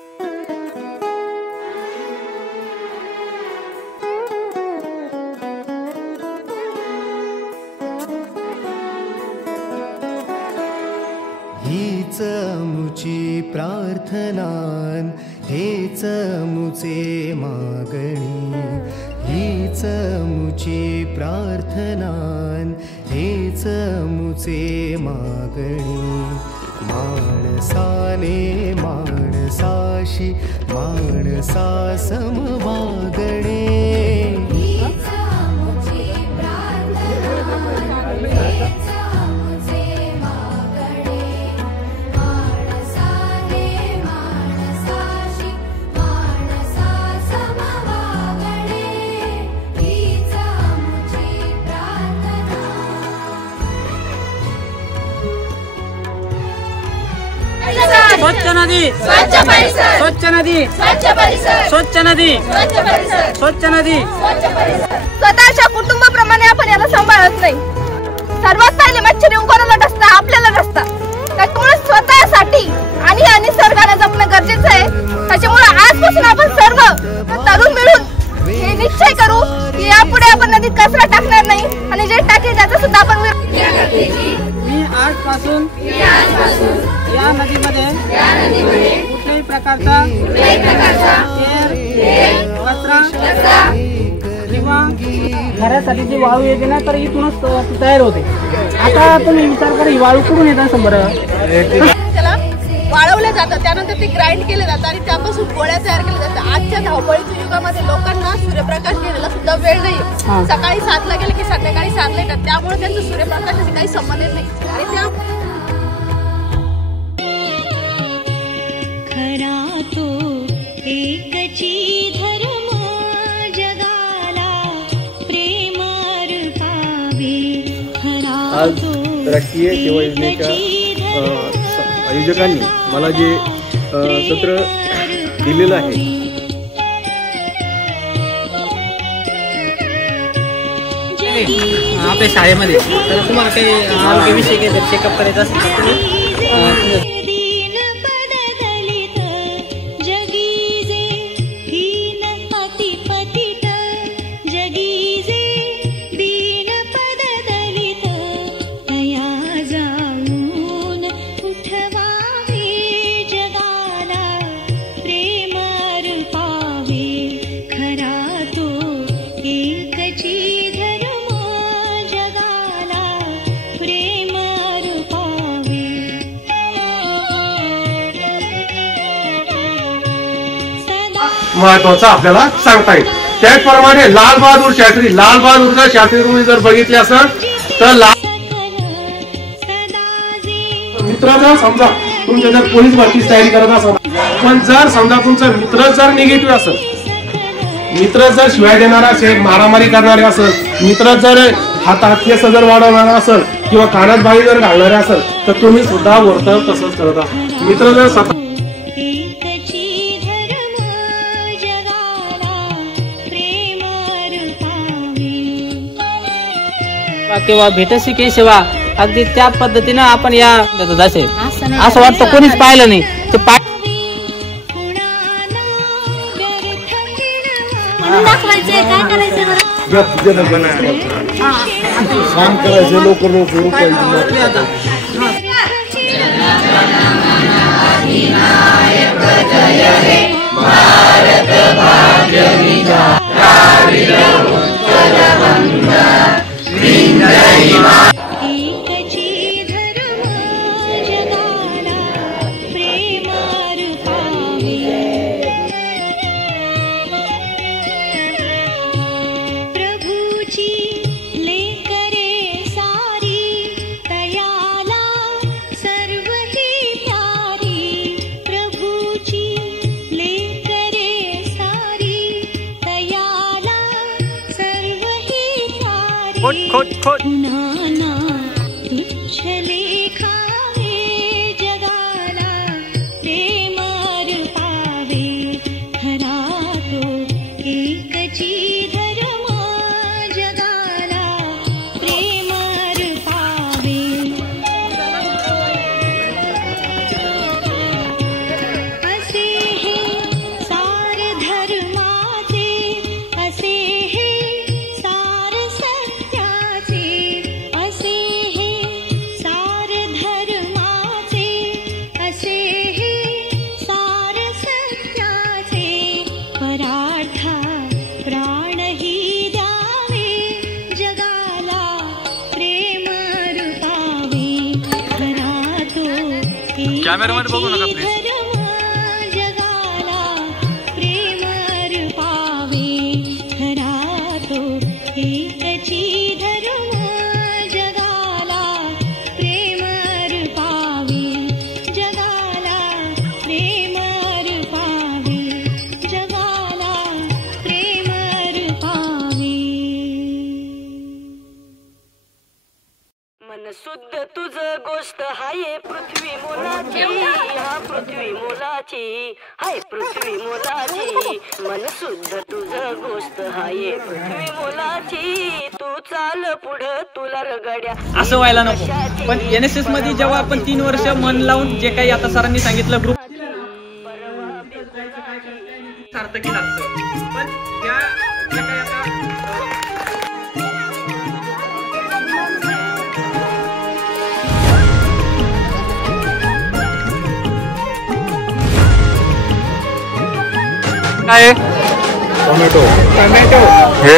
हीच मुची प्रार्थनान हेच मुचे मागणी, हीच मुची प्रार्थनान हेच मुचे मागणी। माणसाने माणसाशी माणसा समवागणे, स्वच्छ नदी स्वच्छ परिसर, स्वच्छ नदी स्वच्छ परिसर, स्वच्छ नदी स्वच्छ परिसर, स्वच्छ नदी स्वच्छ परिसर। स्वतःच्या कुटुंबाप्रमाणे आपण याला सांभाळत नाही। सर्वात पहिले मच्छर येऊन कोणाला डसतं? आपल्याला डसतं। त्यामुळे स्वतःसाठी आणि या निसर्गाला जपणं गरजेचं आहे। त्याच्यामुळे आजपासून आपण सर्व तरुण मिळून हे निश्चय करू की यापुढे आपण नदीत कचरा टाकणार नाही आणि जे टाकेल त्याचा सुद्धा आपण मी आजपासून या नदीमध्ये कुठल्याही प्रकारचा कचरा किंवा घरासाठी जी वाळू येते ना तर इथूनच तयार होते। आता तुम्ही विचार करा ही वाळू कुठून येत असेल बरं? त्याला वाळवलं जातं, त्यानंतर ते ग्राइंड केलं जातं आणि त्यापासून गोळ्या तयार केल्या जातात। आजच्या धावपळीच्या युगामध्ये लोकांना सूर्यप्रकाश घेण्याला सुद्धा वेळ नाही। सकाळी 7ला गेले की संध्याकाळी 7ला येतात, त्यामुळे त्यांचा सूर्यप्रकाशाशी काही संबंध नाही। आणि त्या खरा तो एकची धर्म जगाला प्रेम अर्पावे। आज राष्ट्रीय सेवा योजनेच्या आयोजकांनी मला जे सत्र दिलेलं आहे आपल्या शाळेमध्ये तर तुम्हाला काही आरोग्याविषयी काही चेकअप करायचं असेल तर तुम्ही महत्वाचं आपल्याला सांगता येईल। त्याचप्रमाणे लाल बहादूर शास्त्री तुम्ही जर बघितले असेल तर मित्र जर समजा तुमच्या जर पोलीस भरतीची तयारी करत असाल, पण जर समजा तुमचा मित्र जर निगेटिव्ह असेल, मित्र जर शिवाय देणारा असेल, मारामारी करणारे असेल, मित्र जर हातात केस जर वाढवणारा असेल किंवा कानात बाई जर घालणारे असेल तर तुम्ही सुद्धा वर्तन तसंच करत आहात। मित्र जर स्वतः किंवा भेटसी की सेवा अगदी त्या पद्धतीनं आपण या असेल असं वाटतं कोणीच पाहिलं नाही ते खोट असे हे कॅमेरामध्ये बघू नका प्लीज. जगाला प्रेम रूपावे खरा तो एकची धर्म जगाला प्रेम रूपावे जगाला प्रेम रूपावे जगाला प्रेम रूपावे. मन शुद्ध तुझ गोष्ट हाय पृथ्वी मोलाची हा पृथ्वी मोलाची हाय पृथ्वी मोलाची. मन शुद्ध तुझ गोष्ट हाय पृथ्वी मोलाची. तू चाल पुढं तुला रगड्या असं व्हायला नको. पण NSS मध्ये जेव्हा आपण 3 वर्ष मन लावून जे काही आता सरांनी सांगितलं ग्रुप सार्थकी लागतं. पण त्या काही आता काय आहे? टोमॅटो हे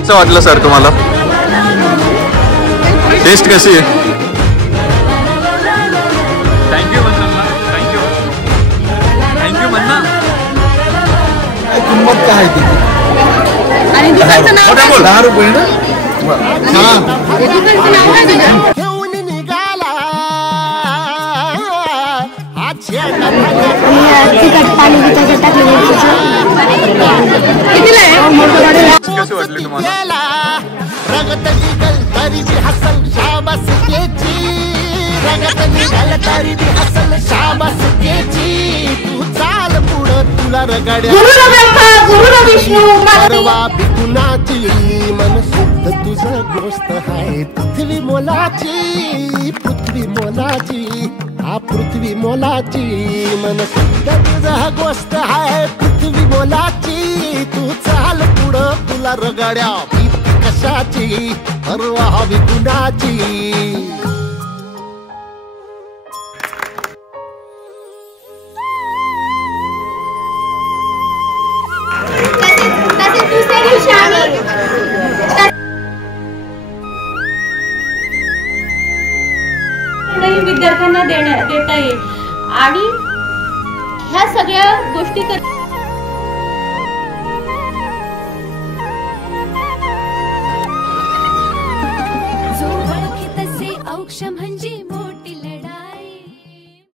कसं वाटलं सर तुम्हाला? टेस्ट कशी आहे? थँक्यू म्हणा. थँक्यू म्हणा. किंमत काय आहे तिची? आणि दुकानचं नाव काय? 10 रुपये ना. दुकानचं नाव काय तुझं? तिखट पाणी टाकलं कितीला आहे? कशी वाटली तुम्हाला? रगत निघल तरी जी हसल शाबास केची. रगत निघल तरी जी हसल शाबास केची. तू चाल पुढं तुला रगड्या परवा बिकुनाची. मन शुद्ध तुझं गोष्ट हाय पृथ्वी मोलाची. पृथ्वी मोलाची हा पृथ्वी मोलाची. मन शुद्ध तुझं गोष्ट हाय पृथ्वी मोलाची. तू चाल पुढं तुला रगड्या भीती कशाची परवा हवी कुणाची. विद्यार्थ्यांना देता येईल आणि ह्या सगळ्या गोष्टी जो ओळखी तसे औक्ष म्हणजे